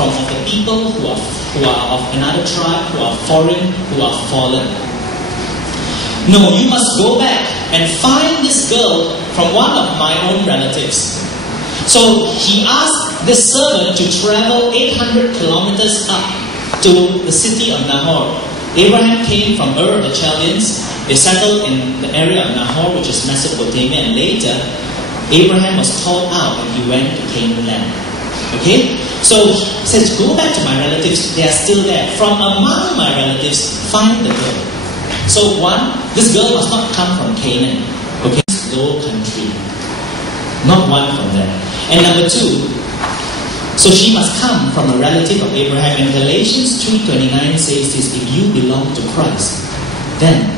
from of the people who are of another tribe, who are foreign, who are fallen. No, you must go back and find this girl from one of my own relatives. So he asked this servant to travel 800 kilometers up to the city of Nahor. Abraham came from Ur of the Chaldeans. They settled in the area of Nahor, which is Mesopotamia, and later Abraham was called out and he went to Canaan land. Okay? So he says, go back to my relatives, they are still there. From among my relatives, find the girl. So one, this girl must not come from Canaan. Okay? Low country. Not one from there. And number two, so she must come from a relative of Abraham. And Galatians 3:29 says this, if you belong to Christ, then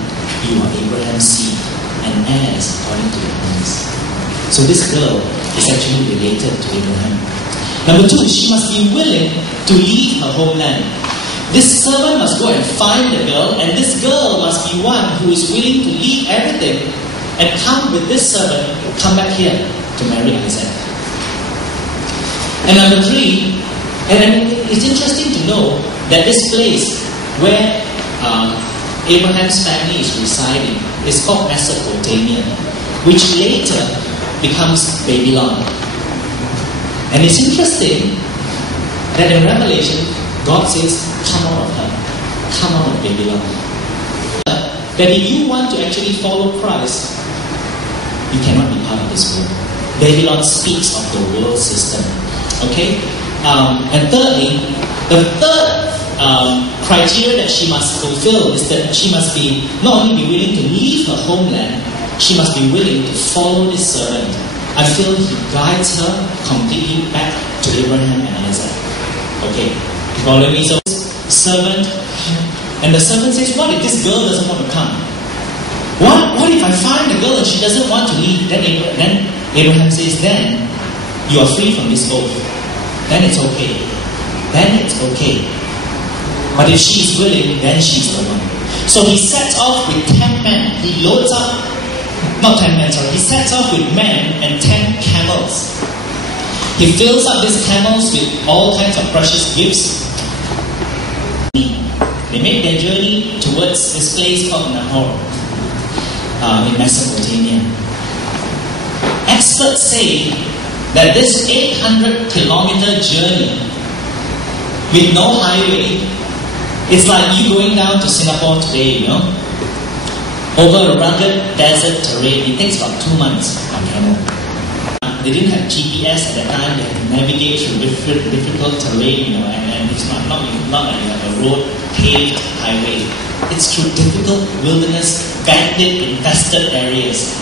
you are Abraham's seed and heirs according to the promise. So this girl is actually related to Abraham. Number two, she must be willing to leave her homeland. This servant must go and find the girl, and this girl must be one who is willing to leave everything and come with this servant, come back here to marry Isaac. And number three, and it's interesting to know that this place where Abraham's family is residing is called Mesopotamia, which later becomes Babylon. And it's interesting that in Revelation, God says, come out of her, come out of Babylon. That if you want to actually follow Christ, you cannot be part of this world. Babylon speaks of the world system. Okay? And thirdly, the third criteria that she must fulfill is that she must be not only be willing to leave her homeland, she must be willing to follow this servant until he guides her completely back to Abraham and Isaac. Okay? Follow me? So, servant, and the servant says, what if this girl doesn't want to come? What if I find the girl and she doesn't want to leave? Then Abraham says, then you are free from this oath. Then it's okay. Then it's okay. But if she is willing, then she's the one. So he sets off with 10 men. He loads up, not 10 men, sorry. He sets off with men and 10 camels. He fills up these camels with all kinds of precious gifts. They make their journey towards this place called Nahor in Mesopotamia. Experts say that this 800-kilometer journey with no highway, it's like you going down to Singapore today, you know, over a rugged desert terrain. It takes about 2 months on camel. They didn't have GPS at that time. They had to navigate through difficult terrain, you know, and it's not like a road paved highway. It's through difficult wilderness, bandit infested areas.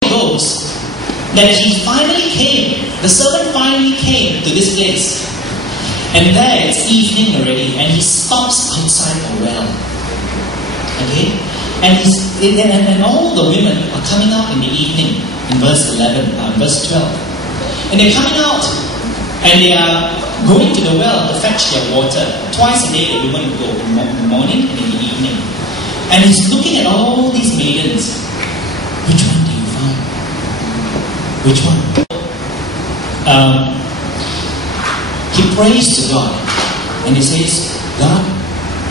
It goes that he finally came. The servant finally came to this place, and there it's evening already, and he stops outside a well. Okay, and all the women are coming out in the evening. In verse 12. And they're coming out and they are going to the well to fetch their water. Twice a day the women will go, in the morning and in the evening. And he's looking at all these maidens. Which one do you find? Which one? He prays to God and he says, God,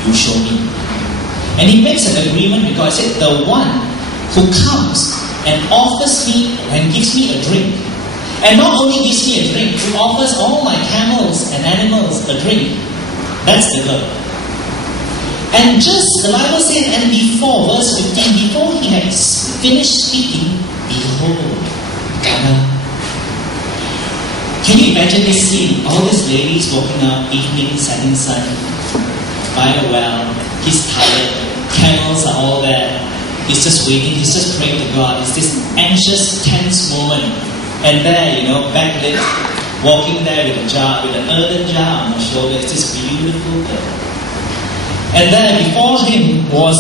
you show me. And he makes an agreement because he said, the one who comes and offers me and gives me a drink. And not only gives me a drink, who offers all my camels and animals a drink. That's the girl. And just, the Bible said, and before, verse 15, before he had finished speaking, behold, can you imagine this scene? All these ladies walking up, evening, setting sun, by the well. He's tired, camels are all there. He's just waiting, he's just praying to God. It's this anxious, tense moment. And there, you know, backlit, walking there with a jar, with an earthen jar on her shoulder. It's this beautiful girl. And there before him was,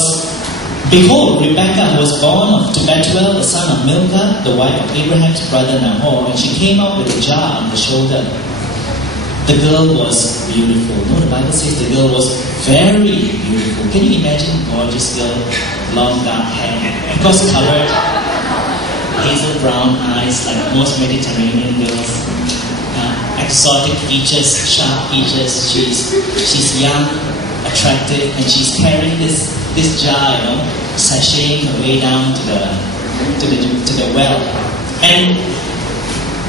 behold, Rebekah, who was born to Bethuel, the son of Milcah, the wife of Abraham's brother Nahor, and she came out with a jar on her shoulder. The girl was beautiful. No, the Bible says the girl was very beautiful. Can you imagine a gorgeous girl, long dark hair, of course colored, hazel brown eyes like most Mediterranean girls, exotic features, sharp features. She's young, attractive, and she's carrying this jar, sashaying her way down to the well. And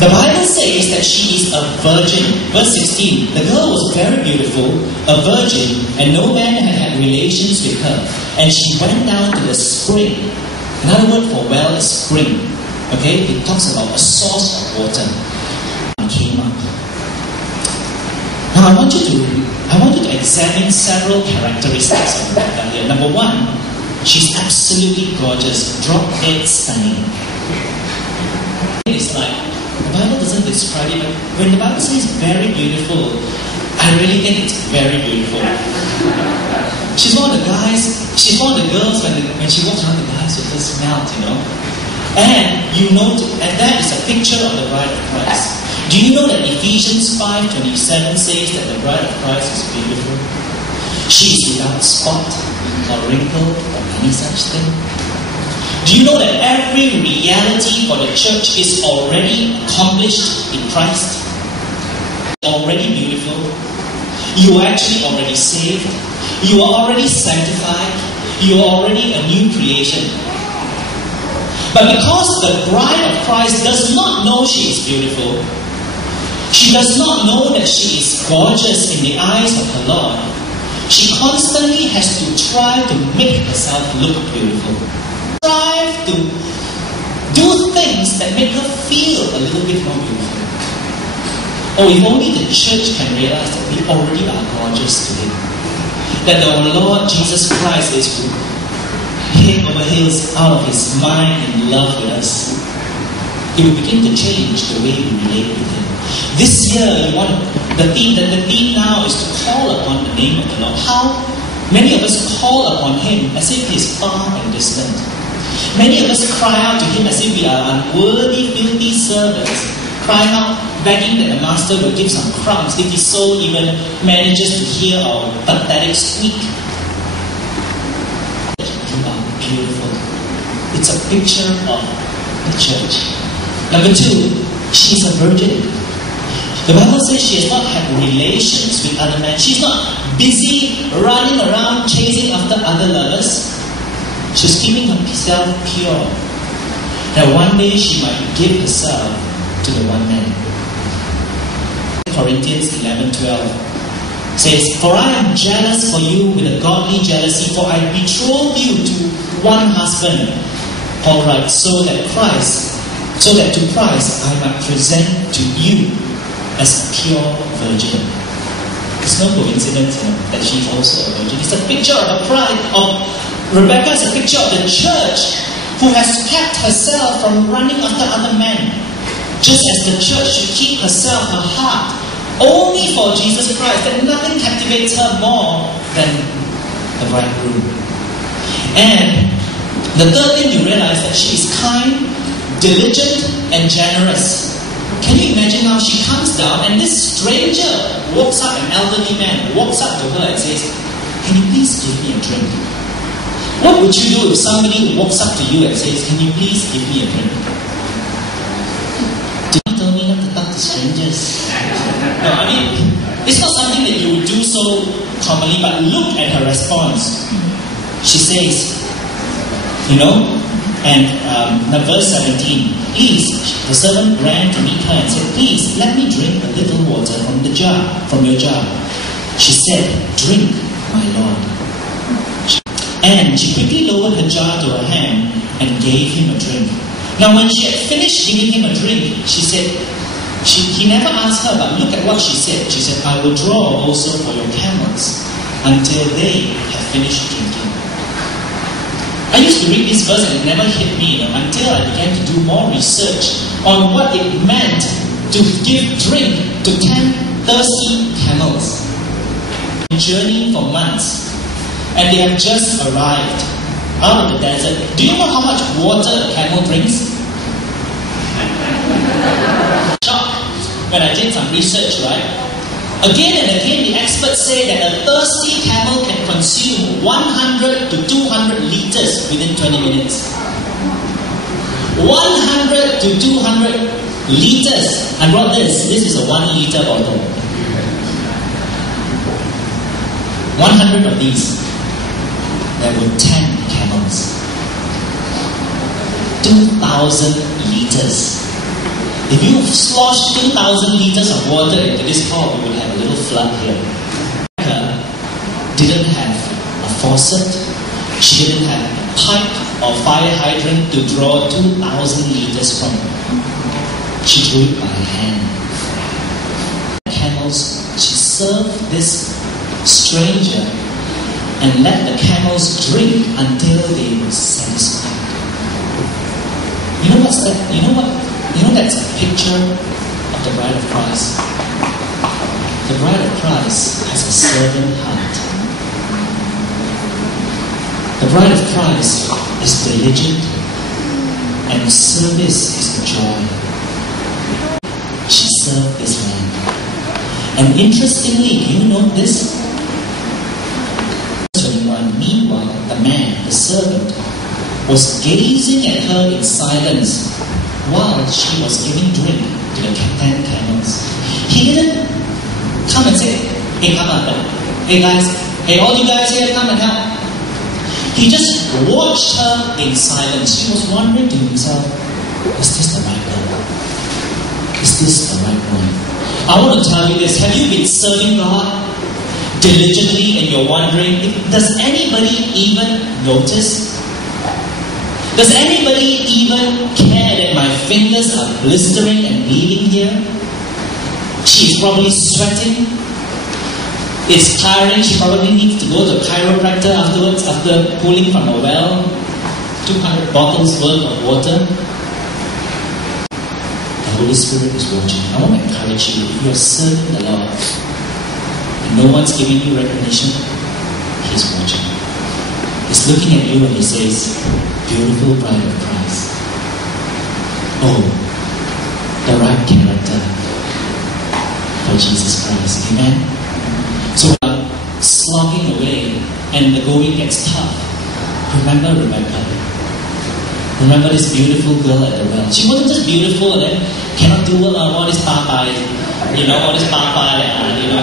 the Bible says that she is a virgin. Verse 16, the girl was very beautiful, a virgin, and no man had relations with her. And she went down to the spring. Another word for well is spring. Okay, it talks about a source of water. And came up. Now I want you to examine several characteristics of Rebecca here. Number one, she's absolutely gorgeous, drop dead stunning. It's like, the Bible doesn't describe it, but when the Bible says very beautiful, I really think it's very beautiful. She's one of the girls when she walks around, the guys will just melt, And and that is a picture of the bride of Christ. Do you know that Ephesians 5:27 says that the bride of Christ is beautiful? She is without spot or wrinkle or any such thing. Do you know that every reality for the church is already accomplished in Christ? Already beautiful. You are actually already saved. You are already sanctified. You are already a new creation. But because the bride of Christ does not know she is beautiful, she does not know that she is gorgeous in the eyes of her Lord, she constantly has to try to make herself look beautiful. Try to do things that make her feel a little bit more beautiful. Oh, if only the church can realize that we already are gorgeous today. That the Lord Jesus Christ is head over heels out of His mind in love with us. It will begin to change the way we relate with Him. This year, the theme now is to call upon the name of the Lord. How many of us call upon Him as if He is far and distant. Many of us cry out to Him as if we are unworthy, filthy servants, crying out, begging that the Master will give some crumbs if His soul even manages to hear our pathetic squeak. You are beautiful. It's a picture of the church. Number two, she is a virgin. The Bible says she has not had relations with other men. She's not busy running around chasing after other lovers. She's keeping herself pure. That one day she might give herself to the one man. Corinthians 11:12 says, "For I am jealous for you with a godly jealousy, for I betrothed you to one husband." Paul writes, so that to Christ I might present to you as a pure virgin. It's no coincidence that she's also a virgin. It's a picture of the bride of Rebecca. Is a picture of the church who has kept herself from running after other men. Just as the church should keep herself, her heart, only for Jesus Christ, that nothing captivates her more than the bridegroom. And the third thing you realize that she is kind, diligent, and generous. Can you imagine how she comes down and this stranger walks up, an elderly man walks up to her and says, "Can you please give me a drink?" What would you do if somebody walks up to you and says, "Can you please give me a drink?" Do you tell me not to talk to strangers? No, I mean, it's not something that you would do so commonly, but look at her response. She says, and verse 17, "Please," the servant ran to meet her and said, "Please, let me drink a little water from your jar." She said, "Drink, my lord." And she quickly lowered her jar to her hand and gave him a drink. Now when she had finished giving him a drink, she said, he never asked her, but look at what she said. She said, "I will draw also for your camels until they have finished drinking." I used to read this verse and it never hit me until I began to do more research on what it meant to give drink to 10 thirsty camels. Journeying for months, and they have just arrived out of the desert. Do you know how much water a camel drinks? Shocked when I did some research, right? Again and again, the experts say that a thirsty camel can consume 100 to 200 liters within 20 minutes. 100 to 200 liters. I brought this. This is a 1 liter bottle. 100 of these. There were 10 camels. 2,000 liters. If you slosh 2,000 liters of water into this pot, we would have a little flood here. Didn't have a faucet. She didn't have a pipe or fire hydrant to draw 2,000 liters from. She drew it by hand. Camels, she served this stranger and let the camels drink until they were satisfied. You know what's that? You know that's a picture of the bride of Christ. The bride of Christ has a servant heart. The bride of Christ is diligent, and service is the joy. She served this land. And interestingly, you know this? 21. Meanwhile, the man, the servant, was gazing at her in silence while she was giving drink to the 10 camels. He didn't come and say, "Hey, come on, hey guys, hey all you guys here, come and help." He just watched her in silence. She was wondering to himself, is this the right girl? Is this the right one? I want to tell you this. Have you been serving God diligently and you're wondering, does anybody even notice? Does anybody even care that my fingers are blistering and bleeding here? She's probably sweating. It's tiring. She probably needs to go to a chiropractor afterwards after pulling from a well 200 bottles worth of water. The Holy Spirit is watching. I want to encourage you. If you are serving the Lord and no one's giving you recognition, He's watching. He's looking at you and He says, "Beautiful bride of Christ. Oh, the right character for Jesus Christ." Amen? So we're slogging away and the going gets tough. Remember Rebecca. Remember this beautiful girl at the well. She wasn't just beautiful and then cannot do all this Popeye, all this Popeye,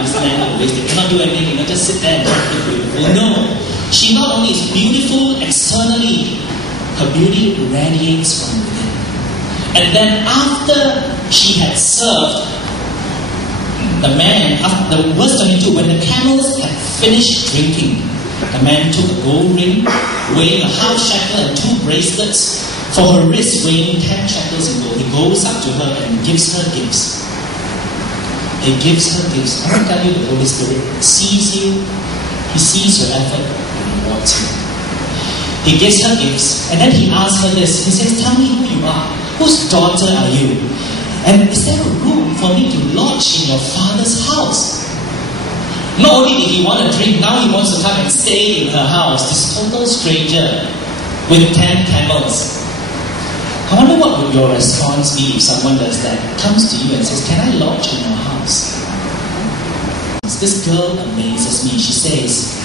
this man wasted. Cannot do anything, just sit there and look beautiful. No. She not only is beautiful externally, her beauty radiates from within. And then after she had served, the man, after the verse 22, when the camels had finished drinking, the man took a gold ring weighing a half shekel and 2 bracelets for her wrist weighing 10 shekels in gold. He goes up to her and gives her gifts. He gives her gifts. I want to tell you, the Holy Spirit sees you, He sees your effort, and He wants you. He gives her gifts, and then He asks her this. He says, "Tell me who you are. Whose daughter are you? And is there a room for me to lodge in your father's house?" Not only did he want to drink, now he wants to come and stay in her house. This total stranger with 10 camels. I wonder what would your response be if someone does that, comes to you and says, "Can I lodge in your house?" This girl amazes me. She says,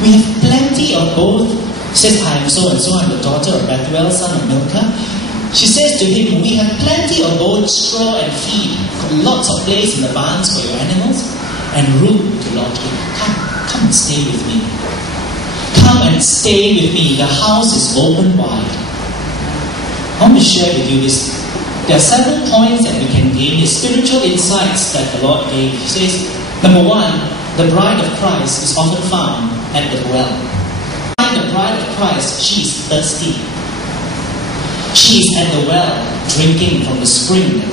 "We have plenty of both." She says, "I am so and so, I'm the daughter of Bethuel, son of Milcah." She says to him, "We have plenty of both straw and feed, lots of place in the barns for your animals, and room to lodge in. Come and stay with me. Come and stay with me. The house is open wide." I want to share with you this. There are several points that we can gain, the spiritual insights that the Lord gave. He says, number 1, the bride of Christ is often found at the well. The bride of Christ, she is thirsty. She is at the well, drinking from the spring that